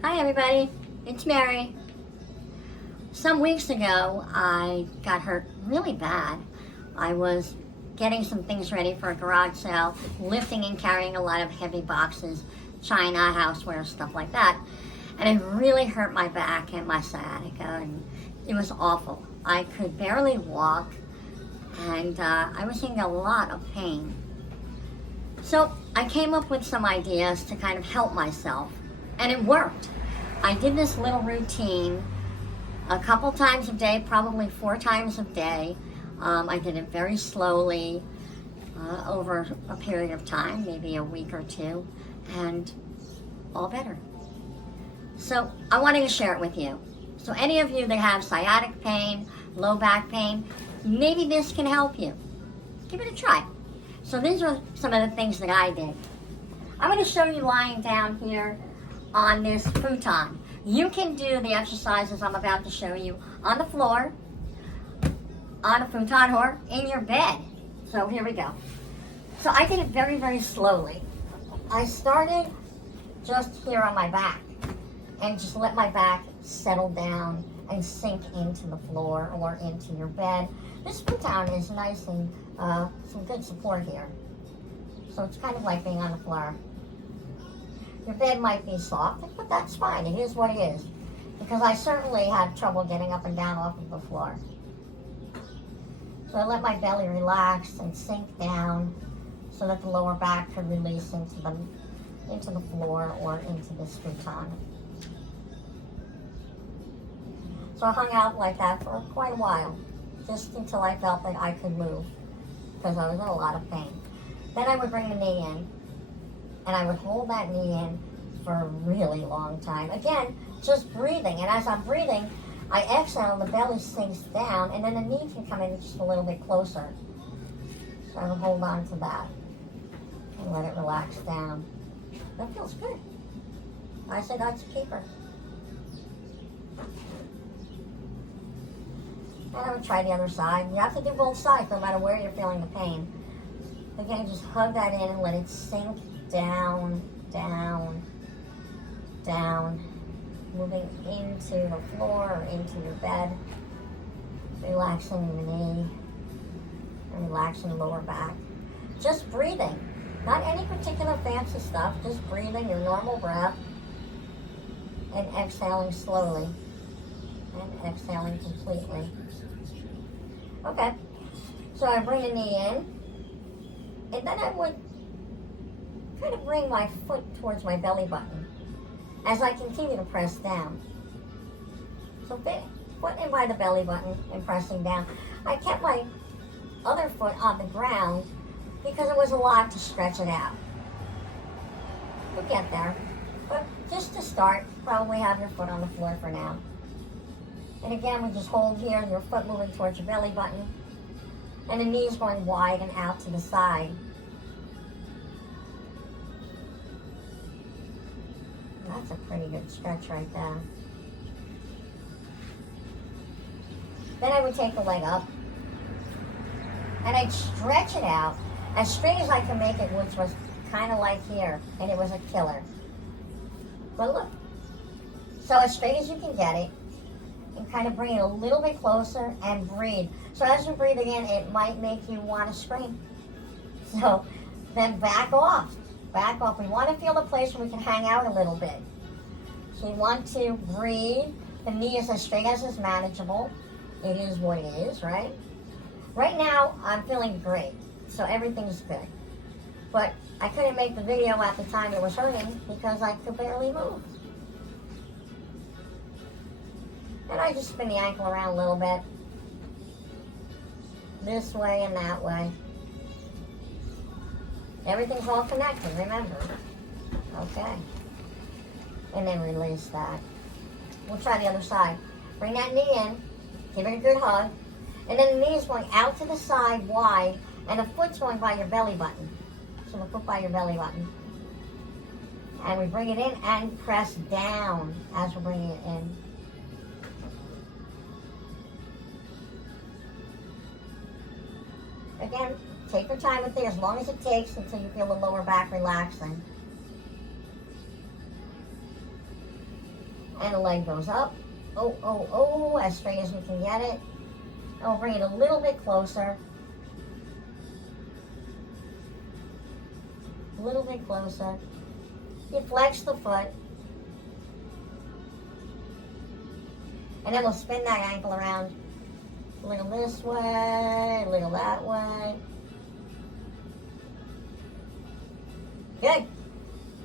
Hi everybody, it's Mary. Some weeks ago I got hurt really bad. I was getting some things ready for a garage sale, lifting and carrying a lot of heavy boxes, china, houseware, stuff like that. And it really hurt my back and my sciatica, and it was awful. I could barely walk, and I was in a lot of pain. So I came up with some ideas to kind of help myself, and it worked. I did this little routine a couple times a day, probably 4 times a day. I did it very slowly over a period of time, maybe a week or two, and all better. So I wanted to share it with you. So any of you that have sciatic pain, low back pain, maybe this can help you. Give it a try. So these are some of the things that I did. I'm going to show you lying down here on this futon. You can do the exercises I'm about to show you on the floor, on a futon, or in your bed. So here we go. So I did it very, very slowly. I started just here on my back and just let my back settle down and sink into the floor or into your bed. This futon is nice and some good support here. So it's kind of like being on the floor. Your bed might be soft, but that's fine. It is what it is. Because I certainly had trouble getting up and down off of the floor. So I let my belly relax and sink down so that the lower back could release into the floor or into this futon. So I hung out like that for quite a while, just until I felt that I could move, because I was in a lot of pain. Then I would bring the knee in, and I would hold that knee in for a really long time. Again, just breathing. And as I'm breathing, I exhale and the belly sinks down, and then the knee can come in just a little bit closer. So I would hold on to that and let it relax down. That feels good. I say that's a keeper. And I would try the other side. You have to do both sides no matter where you're feeling the pain. Again, just hug that in and let it sink down, down, down, moving into the floor or into your bed, relaxing the knee, and relaxing the lower back. Just breathing, not any particular fancy stuff, just breathing your normal breath and exhaling slowly and exhaling completely. Okay, so I bring the knee in, and then I would kind of bring my foot towards my belly button as I continue to press down. So foot in by the belly button and pressing down. I kept my other foot on the ground because it was a lot to stretch it out. We'll get there. But just to start, probably have your foot on the floor for now. And again, we just hold here, your foot moving towards your belly button, and the knees going wide and out to the side. That's a pretty good stretch right there. Then I would take the leg up, and I'd stretch it out as straight as I could make it, which was kind of like here, and it was a killer. But look, so as straight as you can get it, and kind of bring it a little bit closer and breathe. So as you're breathing in, it might make you want to scream. So then back off. Back off. We want to feel the place where we can hang out a little bit. So you want to breathe. The knee is as straight as is manageable. It is what it is, right? Right now, I'm feeling great. So everything's good. But I couldn't make the video at the time it was hurting because I could barely move. And I just spin the ankle around a little bit. This way and that way. Everything's all connected, remember. Okay. And then release that. We'll try the other side. Bring that knee in. Give it a good hug. And then the knee is going out to the side wide, and the foot's going by your belly button. So the foot by your belly button. And we bring it in and press down as we're bringing it in. Again, take your time with it as long as it takes until you feel the lower back relaxing. And the leg goes up. Oh, oh, oh, as straight as you can get it. And we'll bring it a little bit closer. A little bit closer. You flex the foot. And then we'll spin that ankle around. A little this way, a little that way. Good.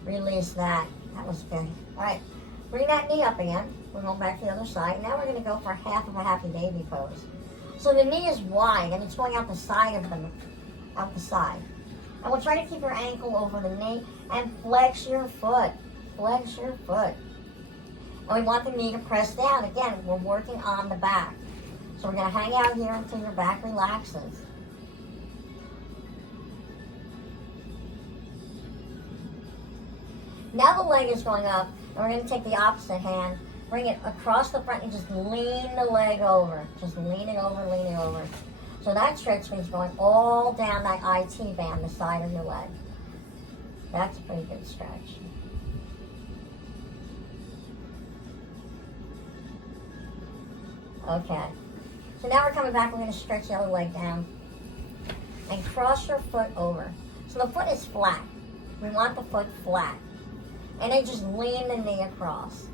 Release that. That was good. All right. Bring that knee up again. We're going back to the other side. Now we're going to go for half of a happy baby pose. So the knee is wide and it's going out the side of them, out the side. And we'll try to keep your ankle over the knee and flex your foot. Flex your foot. And we want the knee to press down. Again, we're working on the back. So we're going to hang out here until your back relaxes. Now the leg is going up, and we're going to take the opposite hand, bring it across the front, and just lean the leg over. Just lean it over, lean it over. So that stretch means going all down that IT band, the side of your leg. That's a pretty good stretch. Okay. So now we're coming back, we're going to stretch the other leg down. And cross your foot over. So the foot is flat. We want the foot flat. And then just lean the knee across.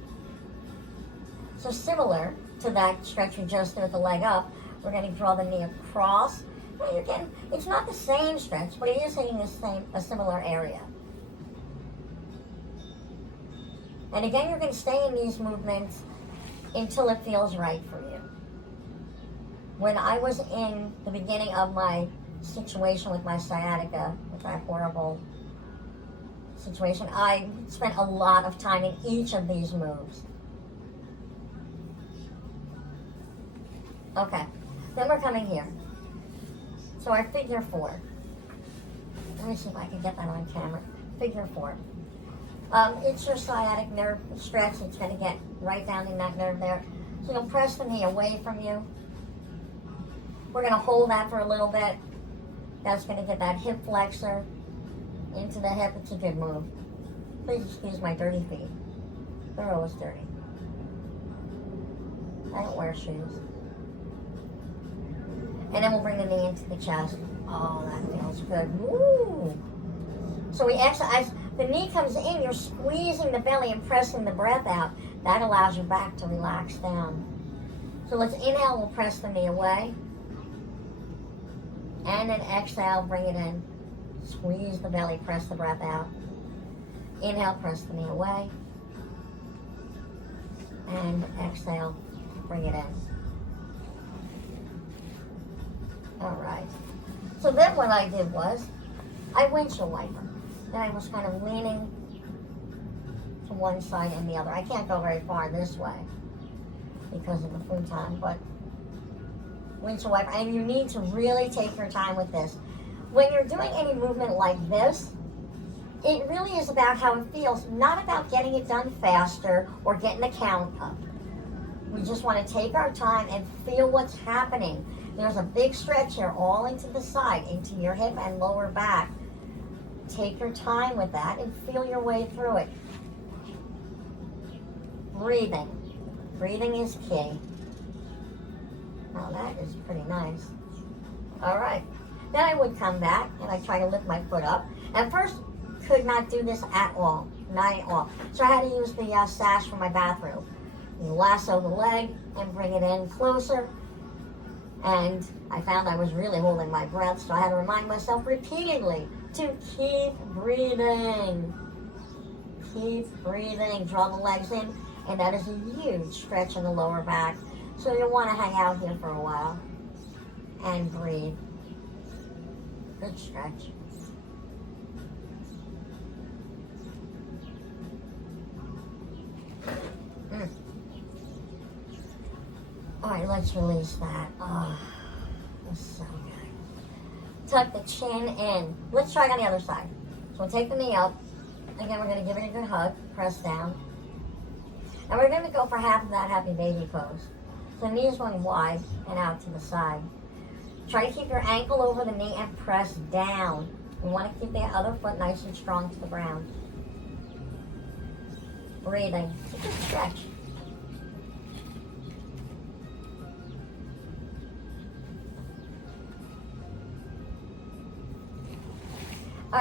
So similar to that stretch we just did with the leg up, we're going to draw the knee across. And again, it's not the same stretch, but it is hitting a similar area. And again, you're going to stay in these movements until it feels right for you. When I was in the beginning of my situation with my sciatica, with that horrible situation, I spent a lot of time in each of these moves. Okay, then we're coming here. So our figure four. Let me see if I can get that on camera. Figure four. It's your sciatic nerve stretch. It's going to get right down in that nerve there. So you'll press the knee away from you. We're going to hold that for a little bit. That's going to get that hip flexor into the hip. It's a good move. Please excuse my dirty feet. They're always dirty. I don't wear shoes. And then we'll bring the knee into the chest. Oh, that feels good. Woo! So we exercise. The knee comes in, you're squeezing the belly and pressing the breath out. That allows your back to relax down. So let's inhale, we'll press the knee away. And then exhale, bring it in. Squeeze the belly, press the breath out. Inhale, press the knee away. And exhale, bring it in. All right. So then what I did was, I windshield wiper. Then I was kind of leaning to one side and the other. I can't go very far this way because of the futon, but windshield wiper. And you need to really take your time with this. When you're doing any movement like this, it really is about how it feels, not about getting it done faster or getting the count up. We just want to take our time and feel what's happening. There's a big stretch here all into the side, into your hip and lower back. Take your time with that and feel your way through it. Breathing. Breathing is key. Now that is pretty nice. All right. Then I would come back and I try to lift my foot up. At first, could not do this at all. Not at all. So I had to use the sash from my bathroom. You lasso the leg and bring it in closer. And I found I was really holding my breath, so I had to remind myself repeatedly to keep breathing. Keep breathing. Draw the legs in. And that is a huge stretch in the lower back. So you'll want to hang out here for a while and breathe. Good stretch. All right, let's release that. Oh, that's so good. Tuck the chin in. Let's try it on the other side. So we'll take the knee up. Again, we're going to give it a good hug. Press down. And we're going to go for half of that happy baby pose. So the knee is going wide and out to the side. Try to keep your ankle over the knee and press down. We want to keep the other foot nice and strong to the ground. Breathing. It's a good stretch.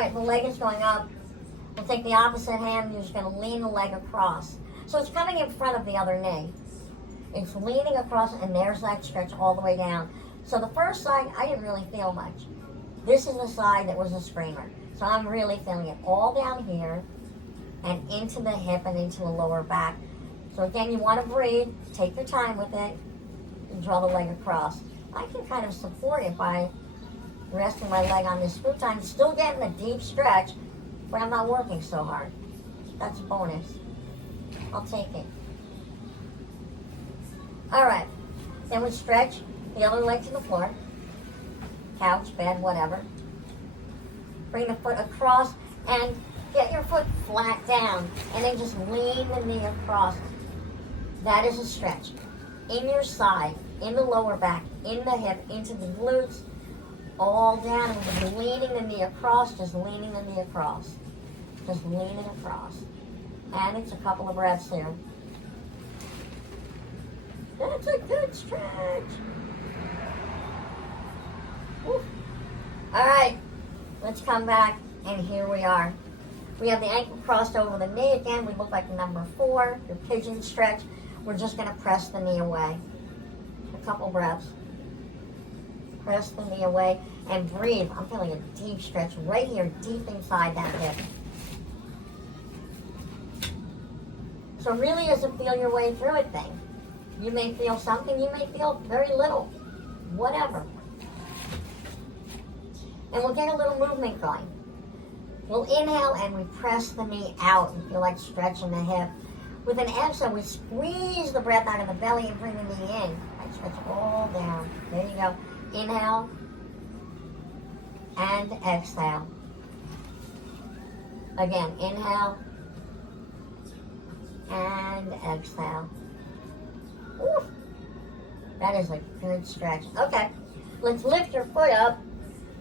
right, the leg is going up. We'll take the opposite hand, you're just going to lean the leg across. So it's coming in front of the other knee. It's leaning across, and there's that stretch all the way down. So the first side, I didn't really feel much. This is the side that was a screamer. So I'm really feeling it all down here and into the hip and into the lower back. So again, you want to breathe, take your time with it, and draw the leg across. I can kind of support it by resting my leg on this futon. I'm still getting a deep stretch, but I'm not working so hard. That's a bonus. I'll take it. All right, then we stretch the other leg to the floor, couch, bed, whatever. Bring the foot across and get your foot flat down, and then just lean the knee across. That is a stretch. In your side, in the lower back, in the hip, into the glutes, all down, and just leaning the knee across, just leaning the knee across. Just leaning across. And it's a couple of breaths here. That's a good stretch. Woo. All right, let's come back, and here we are. We have the ankle crossed over the knee again. We look like number 4, your pigeon stretch. We're just going to press the knee away. A couple breaths. Press the knee away and breathe. I'm feeling a deep stretch right here, deep inside that hip. So it really is a feel your way through it thing. You may feel something, you may feel very little, whatever. And we'll get a little movement going. We'll inhale and we press the knee out and feel like stretching the hip. With an exhale, we squeeze the breath out of the belly and bring the knee in. Right, stretch all down. There you go. Inhale and exhale. Again, inhale and exhale. Woo. That is a good stretch. Okay, let's lift your foot up.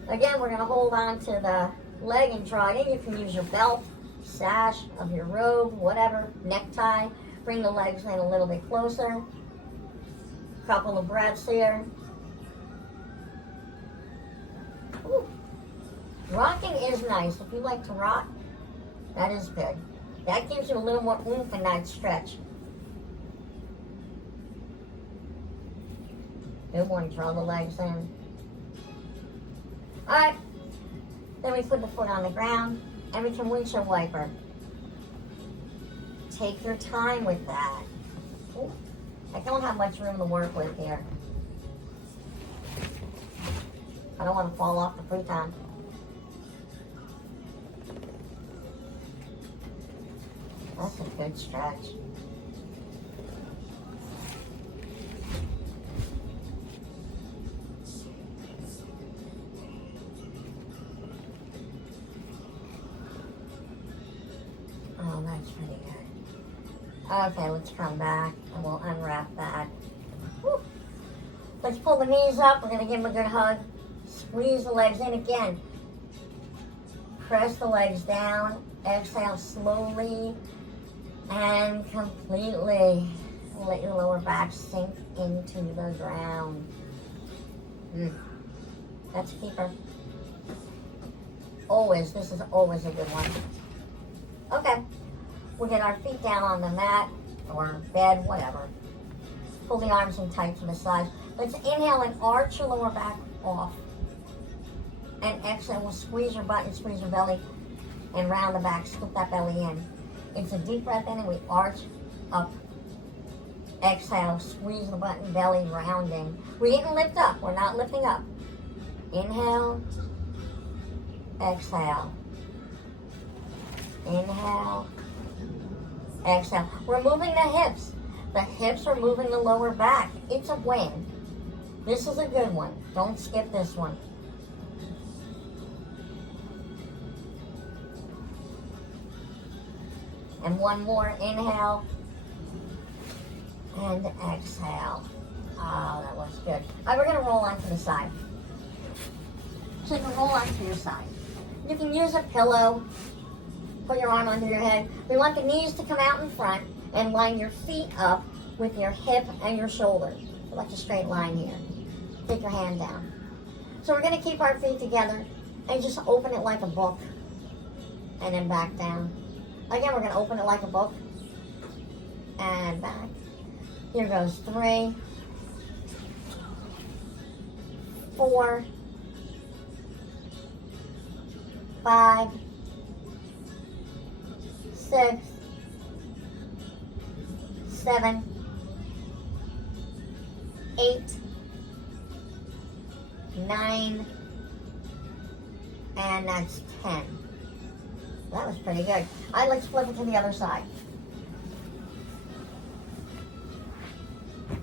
Again, we're going to hold on to the leg and draw it in. You can use your belt, sash of your robe, whatever, necktie. Bring the legs in a little bit closer. Couple of breaths here. Ooh. Rocking is nice. If you like to rock, that is good. That gives you a little more oomph in that stretch. Good one. Draw the legs in. All right. Then we put the foot on the ground, and we can windshield wiper. Take your time with that. Ooh. I don't have much room to work with here. I don't want to fall off the futon. That's a good stretch. Oh, that's pretty good. Okay, let's come back and we'll unwrap that. Woo. Let's pull the knees up. We're going to give them a good hug. Squeeze the legs in again. Press the legs down. Exhale slowly and completely. Let your lower back sink into the ground. That's a keeper. Always, this is always a good one. Okay, we'll get our feet down on the mat or bed, whatever. Pull the arms in tight to the sides. Let's inhale and arch your lower back off. And exhale, we'll squeeze your butt and squeeze your belly and round the back, scoop that belly in. It's a deep breath in and we arch up. Exhale, squeeze the butt and belly, rounding. We didn't lift up, we're not lifting up. Inhale, exhale. Inhale, exhale. We're moving the hips. The hips are moving the lower back. It's a win. This is a good one. Don't skip this one. And one more. Inhale and exhale. Oh, that looks good. All right, we're going to roll onto the side. So you can roll onto your side. You can use a pillow. Put your arm under your head. We want the knees to come out in front and line your feet up with your hip and your shoulder. Like a straight line here. Take your hand down. So we're going to keep our feet together and just open it like a book. and then back down. Again, we're going to open it like a book and back. Here goes 3, 4, 5, 6, 7, 8, 9, and that's 10. That was pretty good. All right, let's flip it to the other side.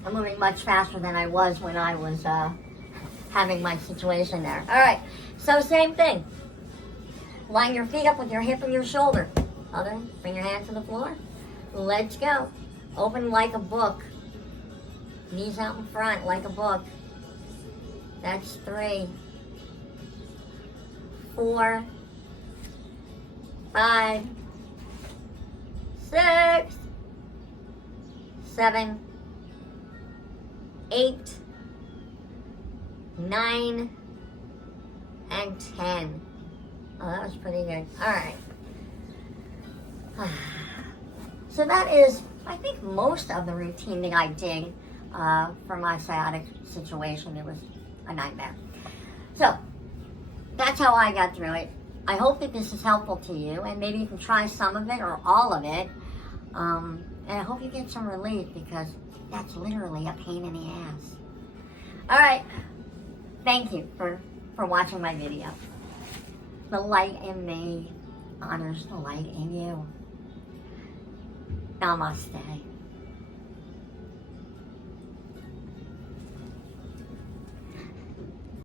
I'm moving much faster than I was when I was having my situation there. All right, so same thing. Line your feet up with your hip and your shoulder. Other, bring your hands to the floor. Let's go. Open like a book. Knees out in front like a book. That's 3, 4, 5, 6, 7, 8, 9, and 10. Oh, that was pretty good. All right. So that is, I think, most of the routine that I did for my sciatic situation. It was a nightmare. So that's how I got through it. I hope that this is helpful to you, and maybe you can try some of it or all of it. And I hope you get some relief, because that's literally a pain in the ass. All right. Thank you for watching my video. The light in me honors the light in you. Namaste.